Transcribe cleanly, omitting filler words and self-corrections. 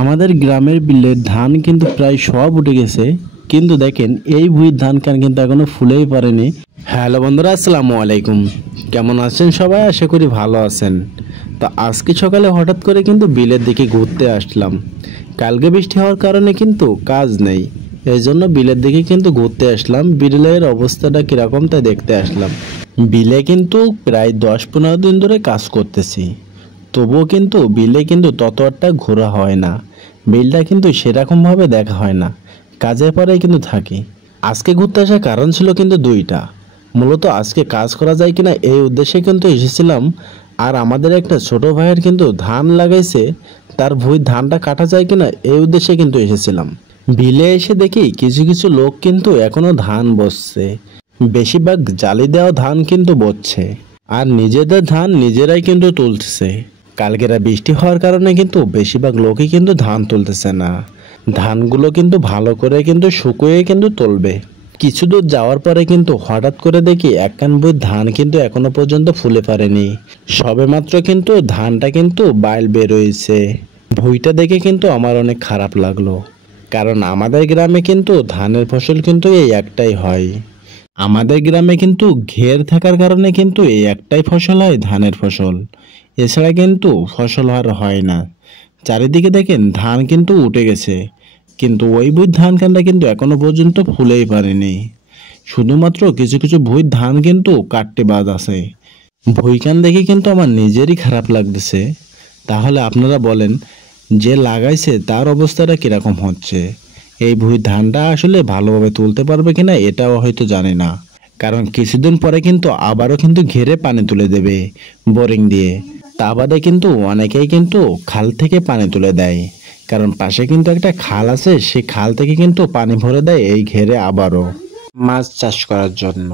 আমাদের গ্রামের বিলের ধান কিন্তু প্রায় সব উঠে গেছে, কিন্তু দেখেন এই ভুঁইর ধান কান কিন্তু এখনো ফুলেই পারেনি। হ্যালো বন্ধুরা, আসসালামু আলাইকুম। কেমন আছেন সবাই? আশা করি ভালো আছেন। তো আজকে সকালে হঠাৎ করে কিন্তু বিলের দিকে ঘুরতে আসলাম। কালকে বৃষ্টি হওয়ার কারণে কিন্তু কাজ নেই, এই জন্য বিলের দিকে কিন্তু ঘুরতে আসলাম। বিলের অবস্থাটা কিরকম তা দেখতে আসলাম। বিলে কিন্তু প্রায় 10-15 দিন ধরে কাজ করতেছি, তবুও কিন্তু বিলে কিন্তু তত একটা ঘোরা হয় না। বিলটা কিন্তু সেরকমভাবে দেখা হয় না, কাজের পরেই কিন্তু থাকি। আজকে ঘুরতে আসার কারণ ছিল কিন্তু দুইটা। মূলত আজকে কাজ করা যায় কিনা এই উদ্দেশ্যে কিন্তু এসেছিলাম। আর আমাদের একটা ছোট ভাইয়ের কিন্তু ধান লাগাইছে, তার ভুঁইর ধানটা কাটা যায় কিনা এই উদ্দেশ্যে কিন্তু এসেছিলাম। বিলে এসে দেখি কিছু কিছু লোক কিন্তু এখনো ধান বসছে, বেশিরভাগ জালি দেওয়া ধান কিন্তু বসছে, আর নিজেদের ধান নিজেরাই কিন্তু তুলতেছে। কালকেরা বৃষ্টি হওয়ার কারণে কিন্তু বেশিরভাগ লোকই কিন্তু ধান তুলতেছে না। ধানগুলো কিন্তু ভালো করে কিন্তু শুকিয়ে কিন্তু তুলবে। কিছু দূর যাওয়ার পরে কিন্তু হঠাৎ করে দেখি একখান বই ধান কিন্তু এখনো পর্যন্ত ফুলে পারেনি। সবেমাত্র কিন্তু ধানটা কিন্তু বাইল বেরোইছে। ভুঁইটা দেখে কিন্তু আমার অনেক খারাপ লাগলো, কারণ আমাদের গ্রামে কিন্তু ধানের ফসল কিন্তু এই একটাই হয়। আমাদের গ্রামে কিন্তু ঘের থাকার কারণে কিন্তু এই একটাই ফসল হয়, ধানের ফসল। এছাড়া কিন্তু ফসল আর হয় না। চারিদিকে দেখেন ধান কিন্তু উঠে গেছে, কিন্তু ওই ভুঁইর ধান কান্ডা কিন্তু এখনো পর্যন্ত ফুলেই পারেনি। শুধুমাত্র কিছু কিছু ভুঁইর ধান কিন্তু কাটতে বাদ আছে। ভুঁইকান দেখে কিন্তু আমার নিজেরই খারাপ লাগতেছে। তাহলে আপনারা বলেন, যে লাগাইছে তার অবস্থাটা কিরকম হচ্ছে? এই ভুঁইর ধানটা আসলে ভালোভাবে তুলতে পারবে কিনা এটাও হয়তো জানি না, কারণ কিছুদিন পরে কিন্তু আবারও কিন্তু ঘেরে পানি তুলে দেবে বোরিং দিয়ে। তা বাদে কিন্তু অনেকেই কিন্তু খাল থেকে পানি তুলে দেয়, কারণ পাশে কিন্তু একটা খাল আছে, সেই খাল থেকে কিন্তু পানি ভরে দেয় এই ঘেরে আবারও মাছ চাষ করার জন্য।